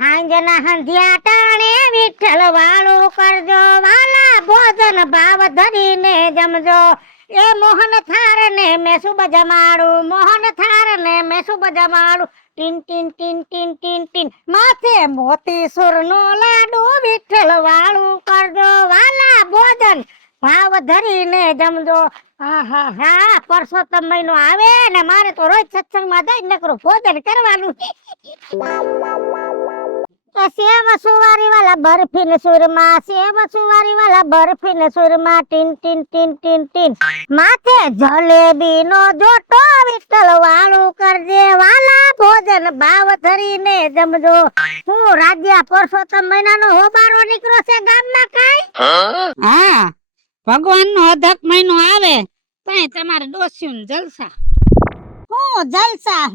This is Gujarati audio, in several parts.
હાંજના હંધિયા ટાણે વિઠ્ઠલ વાળું કરજો વાલા ભોજન ભાવ ધરીને જમજો એ મોહન થાર ને મેં શુભ જમાડું મોહન થાર ને મેં શુભ જમાડું ટીન ટીન ટીન ટીન ટીન ટીન માથે મોતી સુરનો લાડુ વિઠ્ઠલ વાળું કરજો વાલા ભોજન ભાવ ધરીને જમજો. હા હા પરસોત્તમ મહિનો આવે ને મારે તો રોજ સત્સંગમાં જઈ નકરું ભોજન કરવાનું. સેવ સુવારી વાલા બરફી ને સુરમા સેવ સુવારી વાલા બરફી ને સુરમા ટીન ટીન ટીન ટીન ટીન માથે જલેબી નો જોટો વિઠ્ઠલ વાળું કરજે વાલા ભોજન ભાવ ધરીને જમજો. હું રાજ્યા પરસોત્તમ મહિનાનો હોબારો નીકળો છે ગામમાં કાઈ? હા, ભગવાન નો અધક મહિનો આવે તઈ તમારે ડોસ્યું જલસા.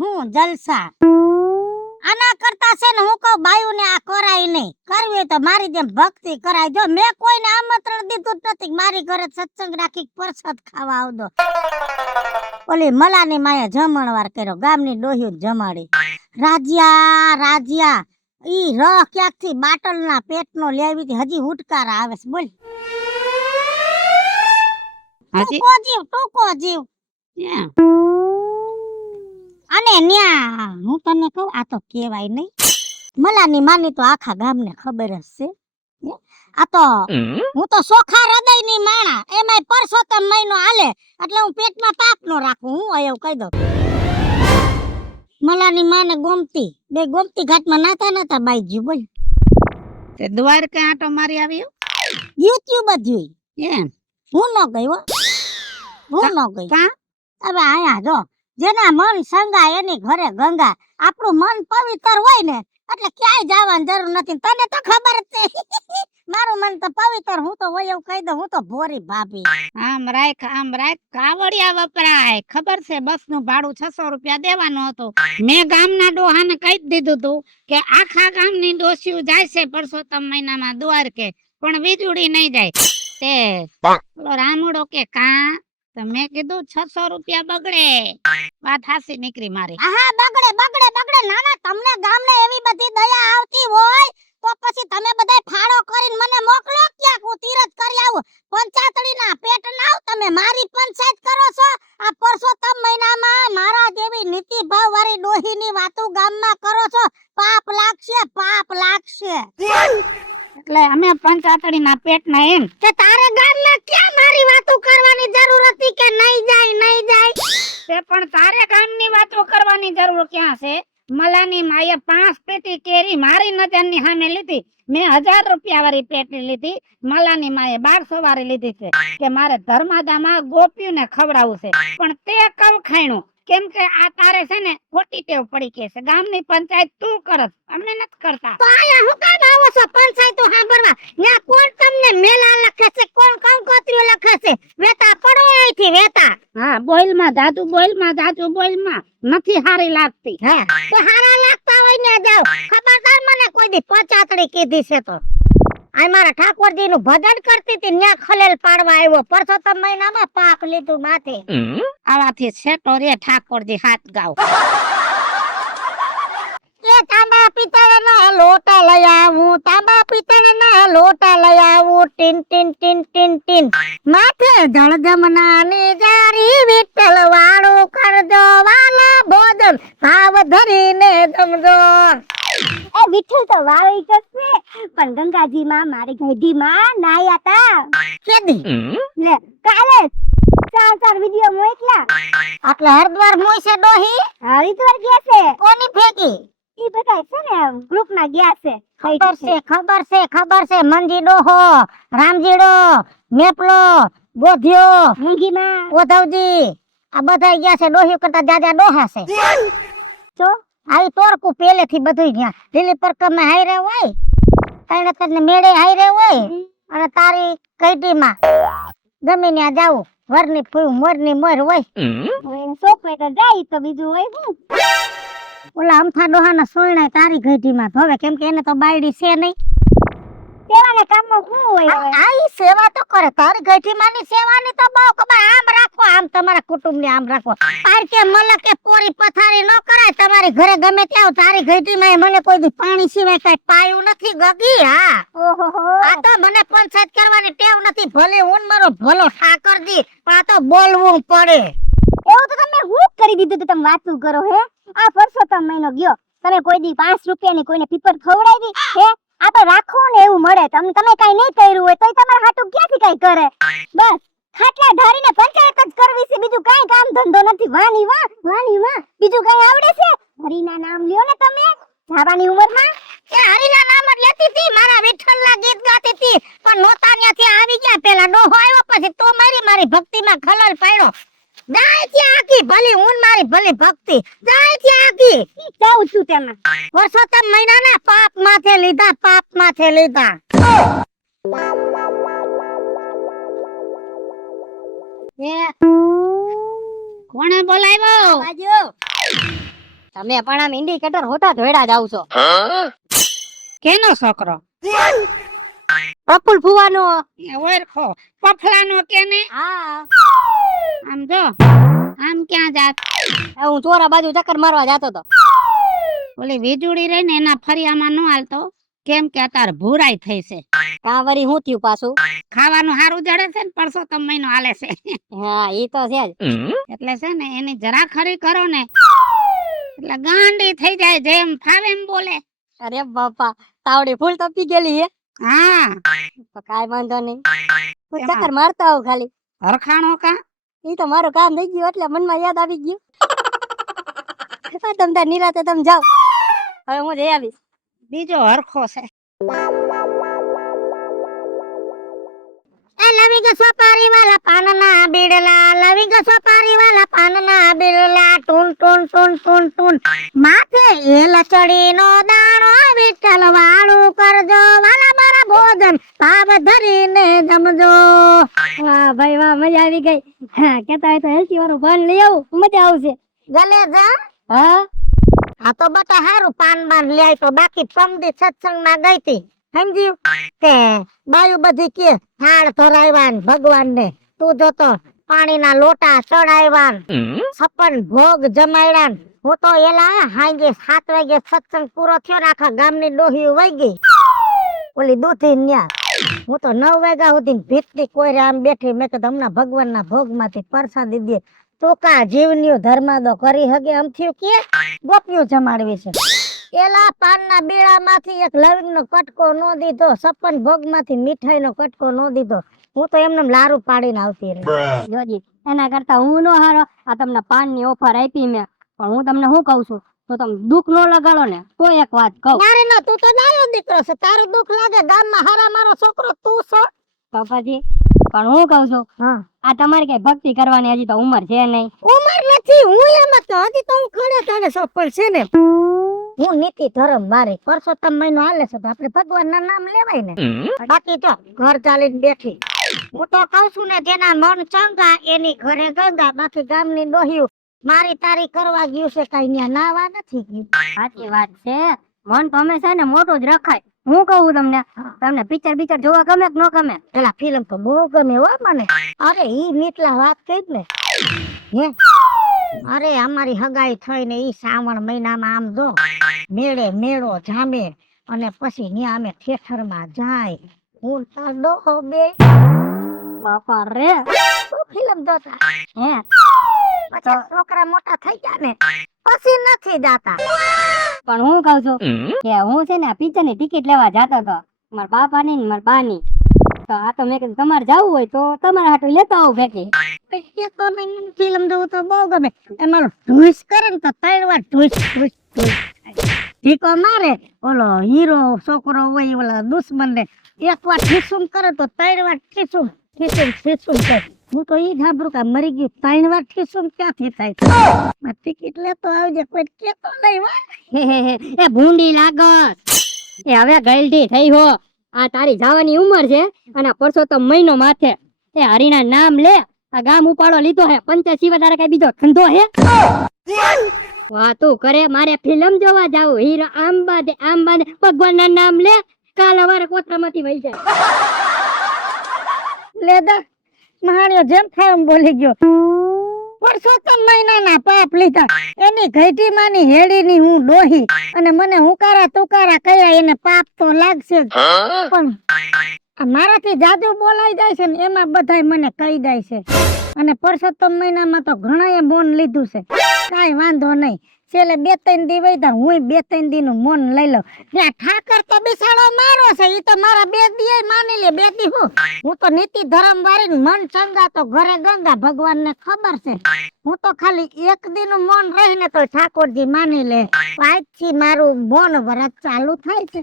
હું જલસા આના કરતા છે ને હું કહું બાયુ ને આ કરાય નહીં કરવી તો મારી જેમ ભક્તિ કરાય. જો મેં કોઈને આમંત્રણ દીધું જ નથી મારી ઘરે સત્સંગ રાખી પ્રસાદ ખાવા આવતો. ઓલી મલાની માએ જમણવાર કર્યો ગામની ડોહ્યું જમાડી. રાજ્યા ઈ રહ ક્યાંકથી બાટલના પેટનો લેવી હતી હજી હુટકારા આવે છે. બોલ ટૂંકો જીવ અને ન્યા હું તને કહું આ તો કેવાય નહીં મલાની માની તો આખા ગામને ખબર જ છે. આ તો હું તો સોખા હૃદયની માણા એમાંય પરસોત્તમ મહિનો હાલે એટલે હું પેટમાં પાપ નો રાખું. હું એવું કહી દઉં મલાની માને ગોમતી બે ગોમતી ઘાટમાં નાતા બાઈજી. બોલ તે દ્વારકા આટો મારી આવ્યો યુટ્યુબ જ જોઈ એમ? હું ન ગઈ કા હવે આયા જો જેના મન સંગાય એની ઘરે ગંગા. આપણું મન પવિત્ર હોય ને એટલે ક્યાંય જવાની જરૂર નથી. તને તો ખબર જ છે મારું મન તો પવિત્ર. હું તો હોય એવું કહી દઉં હું તો ભોરી ભાભી. આમ રાખ કાવડિયા વપરાય ખબર છે. બસ નું ભાડું 600 રૂપિયા દેવાનું હતું. મેં ગામના ડોહાને કહી દીધું હતું કે આખા ગામની ડોસીઓ જાય છે પરસોત્તમ મહિનામાં દ્વારકે પણ વીજળી નહીં જાય. તે રામુડો કે કા તો મેં કીધું 600 રૂપિયા બગડે. વાત હાસી નીકળી મારી. હા બગડે નાના તમને ગામને એવી બધી દયા આવતી હોય તો પછી તમે બધાય ફાળો કરીને મને મોકલો ક્યાંક હું તીરથ કરી આવું. પંચાયતડીના પેટ નાવ તમે મારી પંચાયત કરો છો. આ પરસોત્તમ મહિનામાં મારા જેવી નીતિ ભાવ વાળી ડોહીની વાતો ગામમાં કરો છો. પાપ લાગશે. એટલે અમે પંચાયતડીના પેટના એમ કે તારે ગામમાં ક્યાં મારી વાતો કરવાની જરૂર હતી કે નહીં જાય તે પણ તારે ગામની વાતો કરવાની જરૂર ક્યાં છે? મલાની માએ 5 પેટી કેરી મારી નજરની સામે લીધી. મેં 1000 રૂપિયા વાળી પેટી લીધી. મલાની માએ 1200 વાળી લીધી છે કે મારે ધર્માદામાં ગોપીઓને ખવડાવવું છે. પણ તે કવ ખાણું કેમ કે આ તારે છે ને ખોટી ટેવ પડી કે છે. ગામની પંચાયત તું કરસ અમને નથી કરતા. તો આયા હું કામ આવો છો પંચાયતો સાંભળવા? ન્યા કોણ તમને મેલા લખે છે કોણ કંકોત્રીઓ લખે છે? વેતા પડો અહીંથી વેતા. હા બોલમાં જાજુ બોલમાં નથી હારી લાગતી. હા તો હારા લાગતા હોય ને જાવ. ખબરદાર મને કોઈ દી પંચાયતડી કીધી છે તો આ મારા ઠાકોરજી નું ભજન કરતી હતી ન્યા ખલેલ પાડવા આવ્યો. પરસોત્તમ મહિનામાં પાપ લીધું માથે. આવાથી છેટો રે ઠાકોરજી હાથ ગાવ. એ તાંબા પિત્તળના લોટા લઈ આવું ટીન ટીન ટીન ટીન ટીન માથે જળજમના ની જારી વિઠ્ઠલ વાળું કરજો વાલા ભોજન ભાવ ધરીને જમજો. એ વિઠ્ઠલ તો વાળી કરશે પણ ગંગાજી માં મારી ગઈડી માં નાયા તા કેદી લે કાલે 4 વિડિયો મોકલા. આટલે હરદ્વાર મોઈસે ડોહી હરિદ્વાર ગયા છે. કોની ભેગી? ઈ બધા છે ને ગ્રુપ માં ગયા છે. ખબર છે મંજી ડોહો રામજીડો મેપલો ગોધ્યો મુંગીમાં ઓધવજી આ બધા ગયા છે. ડોહી કરતા જાજા ડોહા છે. તો આવી તોરકું પેલેથી બધું ગયા. લીલી પરકમે હાઈરે હોય તને તને મેળે હાઈરે હોય અને તારી કઈડીમાં ગમે ત્યાં જાવું વરની ફૂલ મોરની મોર હોય. સોપે તો જાય તો બીજું હોય હું ઓલા અમથા ડોહાના સોયણા તારી ઘડીમાં ધોવે કેમ કે એને તો બાયડી છે નહીં. સેવાના કામમાં શું હોય હવે? આ ઈ સેવા તો કરે તારી ગઈઠી માની સેવાની તો બહુ ખબર આમ રાખો આમ તમારા કુટુંબને આમ રાખો પાર કે મલક કે પોરી પથારી ન કરાય તમારી ઘરે ગમે ત્યાં તારી ગઈઠી માં મને કોઈ દી પાણી સિવાય કઈ પાયું નથી ગગી હા ઓહોહો. આ તો મને પંચાયત કરવાની ટેવ નથી ભલે હું મારો ભલો ઠાકર દી પણ આ તો બોલવું પડે એવું તો તમે હું કરી દીધું તો તમે વાતું કરો હે? આ પરસોત્તમ મહિનો ગયો તમે કોઈ દી 5 રૂપિયાની કોઈને પીપર ખવડાવી હે? આ તો રાખો ને એવું મળે તમે કઈ નહીં કર્યું હોય તોય તમારા હાટુ ક્યાંથી કઈ કરે બસ ખાટલા ધારીને પંચાયત જ કરવી છે બીજું કઈ કામ ધંધો નથી વાની વાહ બીજું કઈ આવડે છે હરીના નામ લ્યો ને તમે જાવાની ઉંમરમાં એ હરીના નામ જ લેતી હતી મારા વિઠ્ઠલના ગીત ગાતી હતી પણ નોતા ત્યાંથી આવી ગયા પેલા ડોહો આવ્યો પછી તો મારી ભક્તિમાં ખલલ પડ્યો જાય ત્યાં આકી ભલી હું ને મારી ભલી ભક્તિ જાય ત્યાં આકી જાઉં છું તેમાં વર્ષોત્તમ મહિનાના પાપ માથે લીધા કોણે બોલાવ્યો બાજુ તમે પણ આમ ઇન્ડિકેટર હોતા ધોડા જાવ છો કેનો છોકરો પ્રફુલ ફુવાનો એ ઓળખો પફલાનો કેને હા આમ જો આમ ક્યાં જાત હું ચોરા બાજુ ચક્કર મારવા જાતો તો ઓલી વીજળી રહી ને એના ફરિયામાં નો હાલતો કેમ કે અત્યારે ભૂરાઈ થઈ છે કાંવરી હું થયું પાછું ખાવાનું હારું જડે છે ને પરસોત્તમ મહિનો હાલે છે હા ઈ તો છે જ એટલે છે ને એની જરા ખરી કરો ને એટલે ગાંડી થઈ જાય જેમ ફાવે એમ બોલે અરે બાપા તાવડી ફૂલ તો પી ગયેલી હે હા તો કાઈ વાંધો નહીં હું ચક્કર મારતા આવું ખાલી હરખાણો કા ઈ તો મારું કામ થઈ ગયું એટલે મનમાં યાદ આવી ગયું તમ તાર નિરાતે તમે જાઓ હવે હું જઈ આવીશ બીજો હરખો છે એ લવિંગ સોપારી વાલા પાનના બીડલા લવિંગ સોપારી વાલા પાનના બીડલા ટૂન ટૂન ટૂન ટૂન ટૂન માથે એલ ચડીનો દાણો વિઠ્ઠલ વાળું કરજો વાલા મારા ભોજન ભાવ ધરીને જમજો વાહ ભાઈ વાહ મજા આવી ગઈ કેતા હોય તો હેલ્થી વાળું પાન લઈ આવું મજા આવશે ગલે જા હા આ તો બટા હારું પાન બાન લ્યાય તો બાકી પમદી સત્સંગમાં ગઈ તી સમજ્યું તે બાયુ બધી કે થાળ ધરાવ્યા ભગવાન ને તું જોતો પાણીના લોટા ચડાવ્યા છપ્પન ભોગ જમાડ્યા હું તો એલા હાંજે 7 વાગે સત્સંગ પૂરો થયો ને આખા ગામની ડોહી વહી ગઈ ઓલી દૂધી ન્યા હું તો 9 વાગ્યા સુધી ભીતની કોઈ આમ બેઠી મેં કીધું હમણાં ભગવાનના ભોગમાંથી પ્રસાદી દે ટૂંકા જીવનીઓ ધર્માદો કરી હગે આમ થયું કે ગોપીઓ જમાડવી છે એલા પાનના બીડામાંથી એક લવિંગનો કટકો નો દીધો 56 ભોગમાંથી મીઠાઈનો કટકો નો દીધો હું તો એમને લારું પાડીને આવતી રહી જોજી એના કરતા હું નો હારો આ તમને પાનની ઓફર આપી મેં પણ હું તમને શું કહું છું તો તમે દુઃખ નો લગાડો ને તો એક વાત કહું મારે ન તું તો ડાયો દીકરો છે તારું દુઃખ લાગે ગામમાં હારા મારો છોકરો તું છો પપ્પાજી પણ હું કહું છું હા આ તમારી કઈ ભક્તિ કરવાની હજી તો ઉંમર છે નહીં ઉમર નથી હું એમ તો હજી તો હું ખડે તને સફળ છે ને હું નીતિ ધર્મ મારે પરસોત્તમ મહિનો હાલે છે તો આપણે ભગવાનના નામ લેવાય ને બાકી તો ઘર ચાલીને બેઠી હું તો કઉ છું ને જેના મન ચંગા એની ઘરે ગંગા બાકી ગામની ડોહ્યું મારી તારી કરવા ગયું છે કઈ ન્યા નાવા નથી ગયું સાચી વાત છે મન તો અમે છે ને મોટું જ રખાય હું કહું તમને પિક્ચર જોવા ગમે કે ન ગમે પેલા ફિલ્મ તો બહુ ગમે હો મને અરે ઈ નીટલા વાત કઈ ને હે અરે અમારી હગાઈ થઈ ને ઈ શ્રાવણ મહિનામાં આમ જો મેળો જામે અને પછી ન્યા અમે થિયેટરમાં જાય હું તાર ડોહો બે બાપા રે ફિલ્મ જોતા હે પછી છોકરા મોટા થઈ ગયા ને પછી નથી જાતા પણ હું કહું છું કે હું છે ને પિક્ચર ની ટિકિટ લેવા જતો હતો મારા બાપા ની મારા બા ની તો આ તો મેં કીધું તમારે જવું હોય તો તમારા હાટુ લેતા આવું ભેગી એ તો નહીં ફિલ્મ જોવું તો બહુ ગમે એમાં ઢૂસ કરે ને તો 3 વાર ઢૂસ ઠીકો મારે ઓલો હીરો છોકરો હોય ઓલા દુશ્મન ને 1 વાર ઠીસુમ કરે તો 3 વાર ઠીસુમ કરે હું તો ઈ સાંભળું કે મરી ગયું 3 વાર ઠીસુમ ક્યાંથી થાય ટિકિટ લેતો આવજે કોઈ કેતો નહીં એ ભૂંડી લાગસ એ હવે ગલટી થઈ હો આ તારી જવાની ઉંમર છે અને પરસોત્તમ મહિનો માથે એ હરીના નામ લે આ ગામ ઉપાડો લીધો હે 85 તારે કઈ બીજો ધંધો હે વાતું કરે મારે ફિલ્મ જોવા જાવું હીરો આમ બાંધે ભગવાન ના નામ લે કાલ સવારે કોથળામાંથી વહી જાય. લેદા મહાણિયો જેમ થાય એમ બોલી ગયો. પરસોત્તમ મહિનાના પાપ લીધા, એની ઘઈટી માની હેડીની હું ડોહી, અને મને હુંકારા તુકારા કયા એને પાપ તો લાગશે જ. પણ આ મારાથી જાદુ બોલાઈ જાય છે ને એમાં બધાય મને કહી જાય છે. અને પરસોત્તમ મહિનામાં તો ઘણાએ મોન લીધું છે, કાંઈ વાંધો નહીં. છેલ્લે 2-3 દી વૈધા, હું 2-3 દી નું મોન લઈ લઉં. ત્યાં ઠાકર તો બિસાડો મારો છે, ઈ તો મારા 2 દી માની લે. 2 દી હું તો નીતિ ધર્મ વાળી, મન ચંગા તો ઘરે ગંગા, ભગવાનને ખબર છે. હું તો ખાલી 1 દી નું મોન રહીને તો ઠાકોરજી માની લે. આજથી મારું મોન વ્રત ચાલુ થાય છે.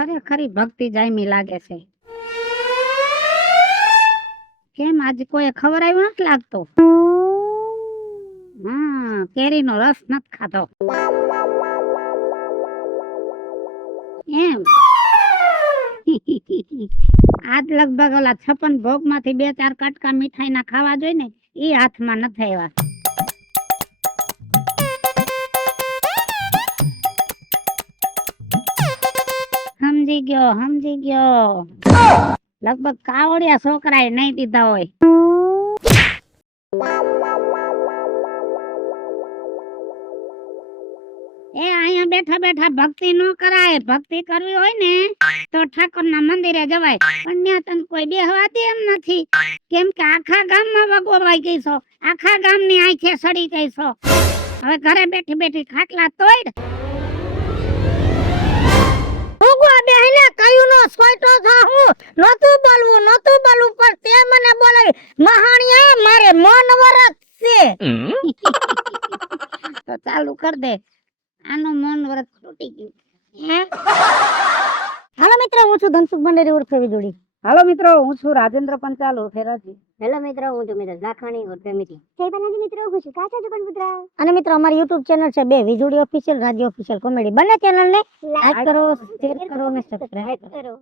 ખરેખરી ભક્તિ જાયમી લાગે છે. કેમ આજે કોઈ ખવડાવ્યું નથી લાગતો? કેરીનો રસ નથી ખાધો એમ. આજ લગભગ ઓલા 56 ભોગ માંથી 2-4 કટકા મીઠાઈ ના ખાવા જોઈએ ને, એ હાથમાં નથી આવ્યા. સમજી ગયો. લગભગ કાવડિયા છોકરાએ નહીં દીધા હોય. એ અહીંયા બેઠા બેઠા ભક્તિ ન કરાય. ભક્તિ કરવી હોય ને તો ઠાકોરના મંદિરે જવાય. પણ ત્યાં તને કોઈ બેહવા દે એમ નથી, કેમ કે આખા ગામમાં વગોવાઈ ગઈ છો, આખા ગામની આંખે સડી ગઈ છો. હવે ઘરે બેઠી બેઠી ખાટલા તોડ. બેહને કયું નો સોઈટો થા, હું નતું બોલવું પણ તે મને બોલાવી. મહાણિયા મારે મન વરત છે. તો ચાલુ કર દે, આનું મન વ્રત તૂટી ગયું. હાલો મિત્રો, હું છું ધનસુખ ભંડેરી ઉર્ફે વિજોડી. હાલો મિત્રો, હું છું રાજેન્દ્ર પંચાલ ઉર્ફે રાજી. હેલો મિત્રો, હું છું મિત્ર લાખાણી ઉર્ફે મિટી. જય બાલાજી મિત્રો, હું છું કાચા જગન પુત્ર. અને મિત્રો, અમારી YouTube ચેનલ છે 2, વિજોડી ઓફિશિયલ, રાજી ઓફિશિયલ કોમેડી. બંને ચેનલ ને લાઈક કરો, શેર કરો અને સબસ્ક્રાઇબ કરો.